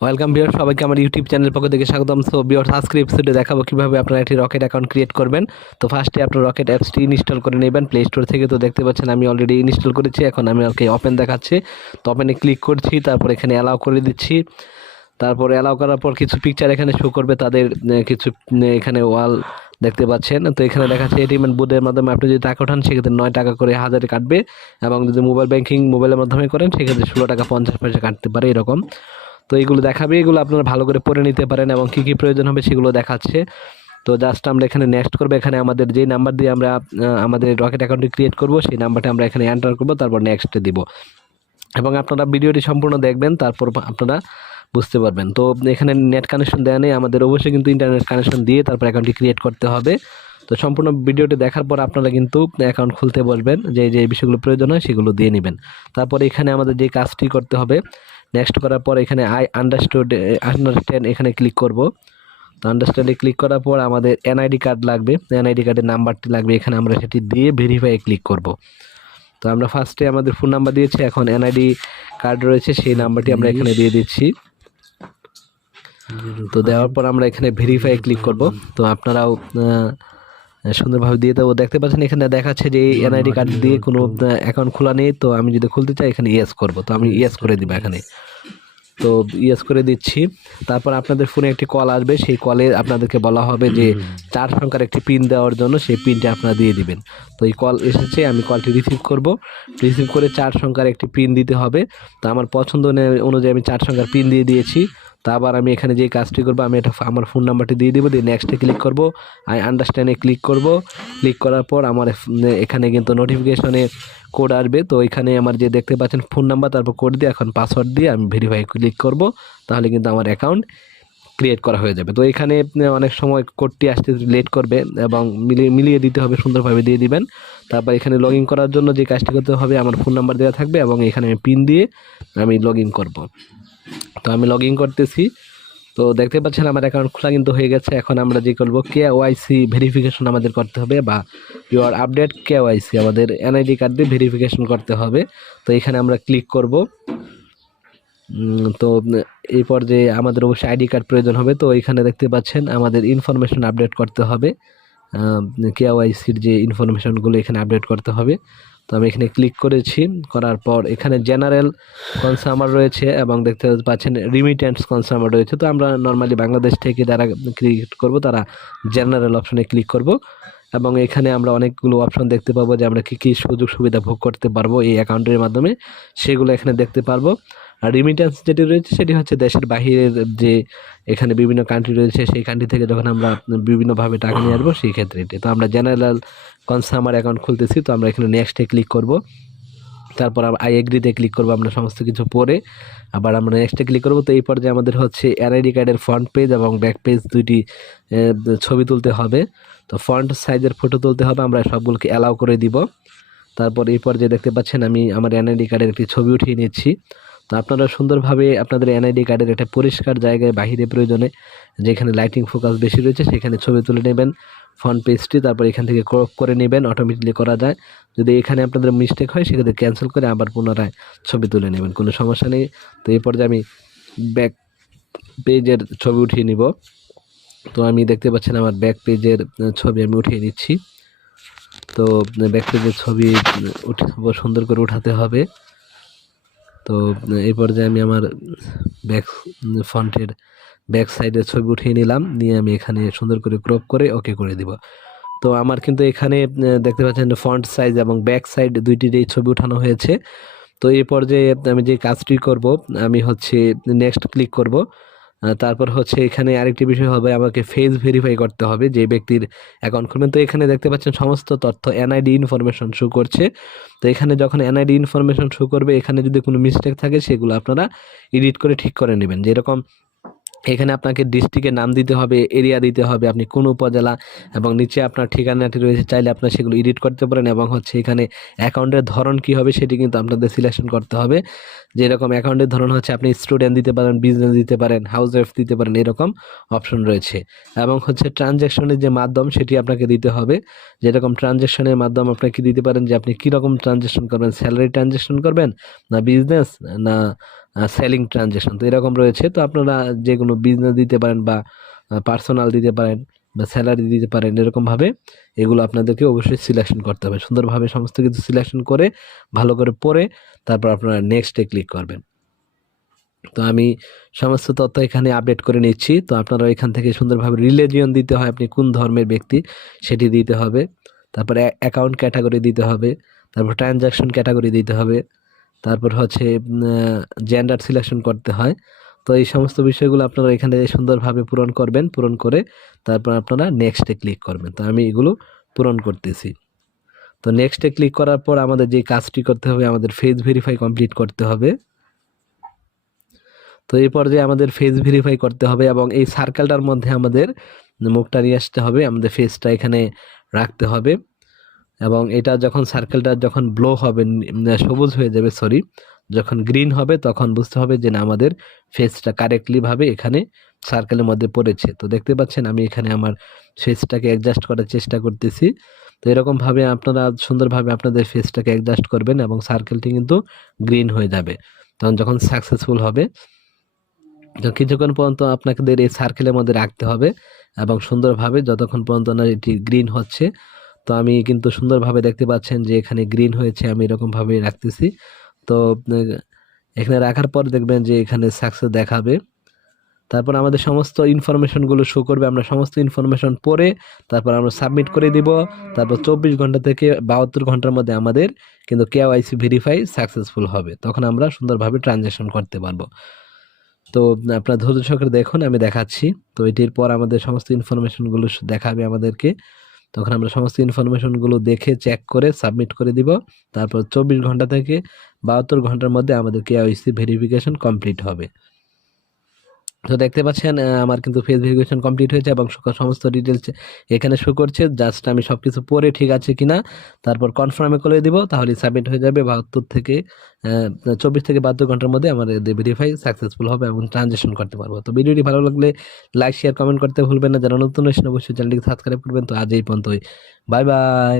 Welcome viewer, সবাইকে আমার YouTube channel পক্ষ থেকে স্বাগতম। সো ভিউয়ার্স, আজকের এপিসোডে দেখাবো কিভাবে আপনারা একটি রকেট অ্যাকাউন্ট ক্রিয়েট করবেন। তো ফার্স্টে আপনার রকেট অ্যাপসটি ইনস্টল করে নেবেন প্লে স্টোর থেকে। তো দেখতে পাচ্ছেন আমি অলরেডি ইনস্টল করেছি। এখন আমি ওকে ওপেন দেখাচ্ছে, তো ওপেনে ক্লিক করছি, তারপর এখানে অ্যালাউ করে দিচ্ছি। তারপরে অ্যালাউ করার পর কিছু পিকচার এখানে শো করবে, তাদের কিছু এখানে ওয়াল দেখতে পাচ্ছেন। তো এখানে দেখাচ্ছে এটিএম বুথের মাধ্যমে আপনি যদি টাকা ওঠান সেক্ষেত্রে 9 টাকা করে হাজারে কাটবে, এবং যদি মোবাইল ব্যাংকিং মোবাইলের মাধ্যমে করেন সেক্ষেত্রে 16 টাকা 50 পয়সা কাটতে পারে এরকম। তো এইগুলো দেখাবে, এগুলো আপনারা ভালো করে পড়ে নিতে পারেন এবং কী কী প্রয়োজন হবে সেগুলো দেখাচ্ছে। তো জাস্ট আমরা এখানে নেক্সট করবো। এখানে আমাদের যেই নাম্বার দিয়ে আমরা আমাদের রকেট অ্যাকাউন্টটি ক্রিয়েট করব সেই নাম্বারটা আমরা এখানে এন্টার করব, তারপর নেক্সটে দিব। এবং আপনারা ভিডিওটি সম্পূর্ণ দেখবেন, তারপর আপনারা বুঝতে পারবেন। তো এখানে নেট কানেকশন দেওয়া নেই, আমাদের অবশ্যই কিন্তু ইন্টারনেট কানেকশন দিয়ে তারপর অ্যাকাউন্টটি ক্রিয়েট করতে হবে। তো সম্পূর্ণ ভিডিওটি দেখার পর আপনারা কিন্তু অ্যাকাউন্ট খুলতে বসবেন, যে যে বিষয়গুলো প্রয়োজন হয় সেগুলো দিয়ে নেবেন। তারপরে এখানে আমাদের যে কাজটি করতে হবে, নেক্সট করার পর এখানে আই আন্ডারস্ট্যান্ড এখানে ক্লিক করব। তো আন্ডারস্ট্যান্ডে ক্লিক করার পর আমাদের এনআইডি কার্ড লাগবে, এনআইডি কার্ডের নাম্বারটি লাগবে, এখানে আমরা সেটি দিয়ে ভেরিফাই ক্লিক করব। তো আমরা ফার্স্টে আমাদের ফোন নাম্বার দিয়েছি, এখন এনআইডি কার্ড রয়েছে সেই নাম্বারটি আমরা এখানে দিয়ে দিচ্ছি। তো দেওয়ার পর আমরা এখানে ভেরিফাই ক্লিক করব। তো আপনারাও সুন্দরভাবে দিয়ে দেবো। দেখতে পাচ্ছেন এখানে দেখাচ্ছে যে এনআইডি কার্ড দিয়ে কোনো অ্যাকাউন্ট খোলা নেই। তো আমি যদি খুলতে চাই এখানে ইয়েস করব, তো আমি ইয়েস করে দিব এখানে। তো ইয়েস করে দিচ্ছি। তারপর আপনাদের ফোনে একটি কল আসবে, সেই কলে আপনাদেরকে বলা হবে যে 4 সংখ্যার একটি পিন দেওয়ার জন্য, সেই পিনটি আপনারা দিয়ে দিবেন। তো এই কল এসেছে, আমি কলটি রিসিভ করব। রিসিভ করে 4 সংখ্যার একটি পিন দিতে হবে। তো আমার পছন্দ অনুযায়ী আমি 4 সংখ্যার পিন দিয়ে দিয়েছি। তা আবার আমি এখানে যে কাজটি করবো, আমি এটা আমার ফোন নাম্বারটি দিয়ে দিব, দিয়ে নেক্সটে ক্লিক করব, আই আন্ডারস্ট্যান্ডে ক্লিক করব। ক্লিক করার পর আমার এখানে কিন্তু নোটিফিকেশনে কোড আসবে। তো এখানে আমার যে দেখতে পাচ্ছেন ফোন নাম্বার, তারপর কোড দিয়ে এখন পাসওয়ার্ড দিয়ে আমি ভেরিফাই ক্লিক করব, তাহলে কিন্তু আমার অ্যাকাউন্ট ক্রিয়েট করা হয়ে যাবে। তো এখানে অনেক সময় কোডটি আসতে লেট করবে এবং মিলিয়ে দিতে হবে, সুন্দরভাবে দিয়ে দিবেন। তারপর এখানে লগ ইন করার জন্য যে কাজটি করতে হবে, আমার ফোন নাম্বার দেওয়া থাকবে এবং এখানে আমি পিন দিয়ে আমি লগ ইন করবো। তো আমি লগ ইন করতেছি। তো দেখতে পাচ্ছেন আমার অ্যাকাউন্ট খোলা কিন্তু হয়ে গেছে। এখন আমরা যে করবো কেওয়াইসি ভেরিফিকেশন আমাদের করতে হবে, বা ইউর আপডেট কেওয়াইসি, আমাদের এনআইডি কার্ড দিয়ে ভেরিফিকেশন করতে হবে। তো এখানে আমরা ক্লিক করব। তো এই পর্যায়ে আমাদের অবশ্যই আইডি কার্ড প্রয়োজন হবে। তো এখানে দেখতে পাচ্ছেন আমাদের ইনফরমেশন আপডেট করতে হবে, কেওয়াইসির যে ইনফরমেশনগুলো এখানে আপডেট করতে হবে। তো আমি এখানে ক্লিক করেছি, করার পর এখানে জেনারেল কনসামার রয়েছে এবং দেখতে পাচ্ছেন রিমিটেন্স কনসামার রয়েছে। তো আমরা নর্মালি বাংলাদেশ থেকে যারা ক্লিক করব তারা জেনারেল অপশনে ক্লিক করব, এবং এখানে আমরা অনেকগুলো অপশন দেখতে পাবো যে আমরা কী কী সুযোগ সুবিধা ভোগ করতে পারবো এই অ্যাকাউন্টের মাধ্যমে, সেগুলো এখানে দেখতে পারবো। আর রিমিটেন্স যেটি রয়েছে সেটি হচ্ছে দেশের বাহিরের যে এখানে বিভিন্ন কান্ট্রি রয়েছে, সেই কান্ট্রি থেকে যখন আমরা বিভিন্নভাবে টাকা নিয়ে আসবো সেই ক্ষেত্রে এটি। তো আমরা জেনারেল কনসামার অ্যাকাউন্ট খুলতেছি, তো আমরা এখানে নেক্সটে ক্লিক করব। তারপর আই এগ্রিতে ক্লিক করবো আমরা সমস্ত কিছু পরে, আবার আমরা নেক্সটে ক্লিক করবো। তো এই পর্যায়ে আমাদের হচ্ছে এনআইডি কার্ডের ফ্রন্ট পেজ এবং ব্যাক পেজ দুইটি ছবি তুলতে হবে। তো ফ্রন্ট সাইজের ফটো তুলতে হবে, আমরা সবগুলোকে অ্যালাউ করে দিব। তারপর এই পর্যায়ে দেখতে পাচ্ছেন আমি আমার এনআইডি কার্ডের একটি ছবি উঠিয়ে নিচ্ছি। তো আপনারা সুন্দরভাবে আপনাদের এনআইডি কার্ডের একটা পরিষ্কার জায়গায় বাহিরে প্রয়োজনে যেখানে লাইটিং ফোকাস বেশি রয়েছে সেখানে ছবি তুলে নেবেন ফ্রন্ট পেজটি। তারপর এখান থেকে ক্রপ করে নেবেন, অটোমেটিকলি করা যায়। যদি এখানে আপনাদের মিস্টেক হয় সেক্ষেত্রে ক্যান্সেল করে আবার পুনরায় ছবি তুলে নেবেন, কোনো সমস্যা নেই। তো এই পর্যায়ে আমি ব্যাক পেজের ছবি উঠিয়ে নিব। তো আমি দেখতে পাচ্ছেন আমার ব্যাক পেজের ছবি আমি উঠিয়ে নিচ্ছি। তো ব্যাক পেজের ছবি সুন্দর করে উঠাতে হবে। তো এই পর্যায়ে আমি আমার ব্যাক ফ্রন্টের ব্যাক সাইডের ছবি উঠিয়ে নিলাম, নিয়ে আমি এখানে সুন্দর করে ক্রপ করে ওকে করে দিব। তো আমার কিন্তু এখানে দেখতে পাচ্ছেন ফ্রন্ট সাইজ এবং ব্যাক সাইড দুইটিরই ছবি উঠানো হয়েছে। তো এই পর্যায়ে আমি যে কাজটি করব, আমি হচ্ছে নেক্সট ক্লিক করব। তারপর হচ্ছে এখানে আরেকটি বিষয় হবে, আমাকে ফেস ভেরিফাই করতে হবে যে ব্যক্তির অ্যাকাউন্ট খুলবেন। তো এখানে দেখতে পাচ্ছেন সমস্ত তথ্য এনআইডি ইনফরমেশন শো করছে। তো এখানে যখন এনআইডি ইনফরমেশন শো করবে, এখানে যদি কোনো মিস্টেক থাকে সেগুলো আপনারা এডিট করে ঠিক করে নেবেন। যেরকম এখানে আপনাকে ডিস্ট্রিক্টের নাম দিতে হবে, এরিয়া দিতে হবে, আপনি কোন উপজেলা, এবং নিচে আপনার ঠিকানাটি রয়েছে, চাইলে আপনারা সেগুলো এডিট করতে পারেন। এবং হচ্ছে এখানে অ্যাকাউন্টের ধরন কি হবে সেটি কিন্তু আপনাদের সিলেকশন করতে হবে। যেরকম অ্যাকাউন্টের ধরন হচ্ছে আপনি স্টুডেন্ট দিতে পারেন, বিজনেস দিতে পারেন, হাউস ওয়াইফ দিতে পারেন, এরকম অপশন রয়েছে। এবং হচ্ছে ট্রানজ্যাকশনের যে মাধ্যম সেটি আপনাকে দিতে হবে। যেরকম ট্রানজ্যাকশনের মাধ্যম আপনাকে দিতে পারেন যে আপনি কীরকম ট্রানজ্যাকশন করবেন, স্যালারি ট্রানজ্যাকশন করবেন, না বিজনেস, না সেলিং ট্রানজ্যাকশন, তো এরকম রয়েছে। তো আপনারা যে কোনো বিজনেস দিতে পারেন বা পার্সোনাল দিতে পারেন বা স্যালারি দিতে পারেন, এরকমভাবে এগুলো আপনাদেরকে অবশ্যই সিলেকশন করতে হবে। সুন্দরভাবে সমস্ত কিছু সিলেকশন করে ভালো করে পড়ে তারপর আপনারা নেক্সটে ক্লিক করবেন। তো আমি সমস্ত তথ্য এখানে আপডেট করে নিচ্ছি। তো আপনারা এখান থেকে সুন্দরভাবে রিলিজিয়ন দিতে হয়, আপনি কোন ধর্মের ব্যক্তি সেটি দিতে হবে। তারপরে অ্যাকাউন্ট ক্যাটাগরি দিতে হবে, তারপর ট্রানজাকশন ক্যাটাগরি দিতে হবে, তারপর হচ্ছে জেন্ডার সিলেকশন করতে হয়। তো এই সমস্ত বিষয়গুলো আপনারা এখানে সুন্দরভাবে পূরণ করবেন, পূরণ করে তারপর আপনারা নেক্সটে ক্লিক করবেন। তো আমি এগুলো পূরণ করতেছি। তো নেক্সটে ক্লিক করার পর আমাদের যে কাজটি করতে হবে, আমাদের ফেস ভেরিফাই কমপ্লিট করতে হবে। তো এই পর্যায়ে আমাদের ফেস ভেরিফাই করতে হবে এবং এই সার্কেলটার মধ্যে আমাদের মুখটা নিয়ে আসতে হবে, আমাদের ফেসটা এখানে রাখতে হবে এবং এটা যখন সার্কেলটা যখন ব্লো হবে, সবুজ হয়ে যাবে, সরি, যখন গ্রিন হবে তখন বুঝতে হবে যে না আমাদের ফেসটা কারেক্টলি ভাবে এখানে সার্কেলের মধ্যে পড়েছে। তো দেখতে পাচ্ছেন আমি এখানে আমার ফেসটাকে অ্যাডজাস্ট করার চেষ্টা করতেছি। তো এরকমভাবে আপনারা সুন্দরভাবে আপনাদের ফেসটাকে অ্যাডজাস্ট করবেন এবং সার্কেলটি কিন্তু গ্রিন হয়ে যাবে তখন যখন সাকসেসফুল হবে। তো কিছুক্ষণ পর্যন্ত আপনাদের এই সার্কেলের মধ্যে রাখতে হবে এবং সুন্দরভাবে যতক্ষণ পর্যন্ত না এটি গ্রিন হচ্ছে। তো আমি কিন্তু সুন্দরভাবে দেখতে পাচ্ছেন যে এখানে গ্রিন হয়েছে, আমি এরকমভাবে রাখতেছি। তো এখানে রাখার পর দেখবেন যে এখানে সাকসেস দেখাবে, তারপর আমাদের সমস্ত ইনফরমেশনগুলো শো করবে। আমরা সমস্ত ইনফরমেশন পড়ে তারপর আমরা সাবমিট করে দিব। তারপর 24 ঘন্টা থেকে 72 ঘন্টার মধ্যে আমাদের কিন্তু কেওয়াইসি ভেরিফাই সাকসেসফুল হবে, তখন আমরা সুন্দরভাবে ট্রানজ্যাকশন করতে পারবো। তো আপনার ধৈর্য সহকারে দেখুন, আমি দেখাচ্ছি। তো এটির পর আমাদের সমস্ত ইনফরমেশনগুলো দেখাবে আমাদেরকে, তখন আমরা সমস্ত ইনফরমেশনগুলো দেখে চেক করে সাবমিট করে দিব। তারপর 24 ঘন্টা থেকে 72 ঘন্টার মধ্যে আমাদের কেওয়াইসি ভেরিফিকেশন কমপ্লিট হবে। তো দেখতে পাচ্ছেন আমার কিন্তু ফেস ভেরিফিকেশন কমপ্লিট হয়েছে এবং সমস্ত ডিটেলস এখানে শো করছে। জাস্ট আমি সবকিছু পড়ে ঠিক আছে কিনা তারপর কনফার্মে করে দিব, তাহলে সাবমিট হয়ে যাবে। 72 থেকে 24 থেকে 72 ঘন্টার মধ্যে আমাদের ভেরিফাই সাকসেসফুল হবে এবং ট্রানজ্যাকশন করতে পারবো। তো ভিডিওটি ভালো লাগলে লাইক শেয়ার কমেন্ট করতে ভুলবেন না। যারা নতুন এসে অবশ্যই চ্যানেলটিকে সাবস্ক্রাইব করবেন। তো আজ এই পর্যন্তই, বাই বাই।